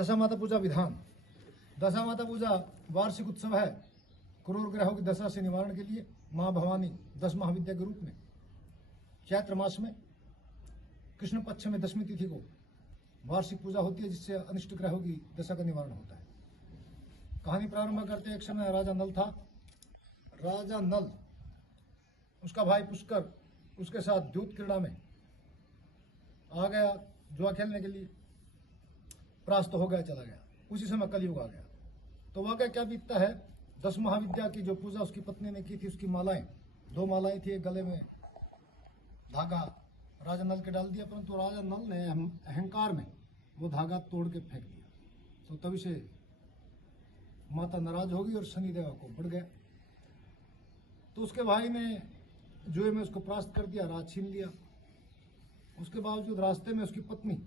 दशा माता पूजा विधान। दशा माता पूजा वार्षिक उत्सव है। क्रूर ग्रहों की दशा से निवारण के लिए मां भवानी 10 महाविद्या के रूप में चैत्र मास में कृष्ण पक्ष में दशमी तिथि को वार्षिक पूजा होती है, जिससे अनिष्ट ग्रहों की दशा का निवारण होता है। कहानी प्रारंभ करते एक समय राजा नल था। राजा नल, उसका भाई पुष्कर उसके साथ द्यूत क्रीड़ा में आ गया जुआ खेलने के लिए। परास्त हो गया, चला गया। उसी समय कलयुग आ गया। तो वाकई क्या बीतता है, 10 महाविद्या की जो पूजा उसकी पत्नी ने की थी, उसकी मालाएं 2 मालाएं थी, एक गले में धागा राजा नल के डाल दिया, परंतु राजा नल ने अहंकार में वो धागा तोड़ के फेंक दिया। तो तभी से माता नाराज होगी और शनिदेव को बढ़ गया। तो उसके भाई ने जुए में उसको परास्त कर दिया, राज छीन लिया। उसके बावजूद रास्ते में उसकी पत्नी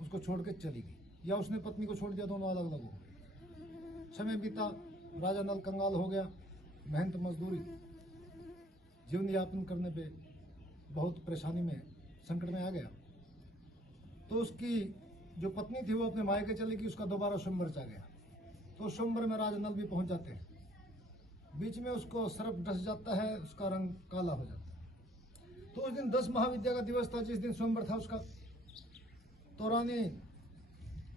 उसको छोड़ के चली गई, या उसने पत्नी को छोड़ दिया, दोनों अलग अलग हो गए। समय बीता, राजा नल कंगाल हो गया। मेहनत मजदूरी जीवन यापन करने पे बहुत परेशानी में, संकट में आ गया। तो उसकी जो पत्नी थी वो अपने मायके चली गई। उसका दोबारा स्वयंवर आ गया। तो स्वयंवर में राजा नल भी पहुंच जाते हैं। बीच में उसको सर्प डस जाता है, उसका रंग काला हो जाता है। तो उस दिन 10 महाविद्या का दिवस था, जिस दिन स्वयंवर था उसका। तो रानी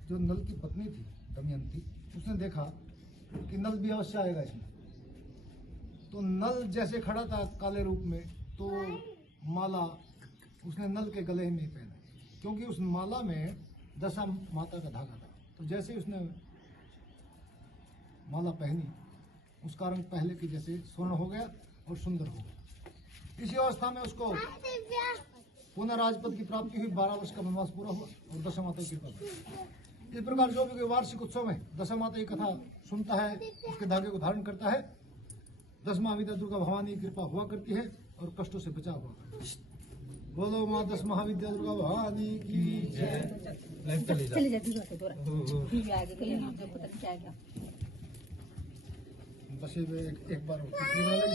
जो नल की पत्नी थी दमयंती, उसने देखा कि नल भी अवश्य आएगा इसमें। तो नल जैसे खड़ा था काले रूप में, तो माला उसने नल के गले में पहना, क्योंकि उस माला में दशा माता का धागा था। तो जैसे ही उसने माला पहनी, उसका रंग पहले की जैसे स्वर्ण हो गया और सुंदर हो गया। इसी अवस्था में उसको पुनः राजपद की प्राप्ति हुई। 12 वर्ष का वनवास पूरा हुआ और दशा माता की कृपा हुई। इस प्रकार जो भी वार्षिक उत्सव में दशा माता की कथा सुनता है, उसके धागे को धारण करता है, 10 महाविद्या दुर्गा भवानी की कृपा हुआ करती है और कष्टों से बचा हुआ करती है। बोलो माँ 10 महाविद्या दुर्गा भवानी की जय। बस एक बार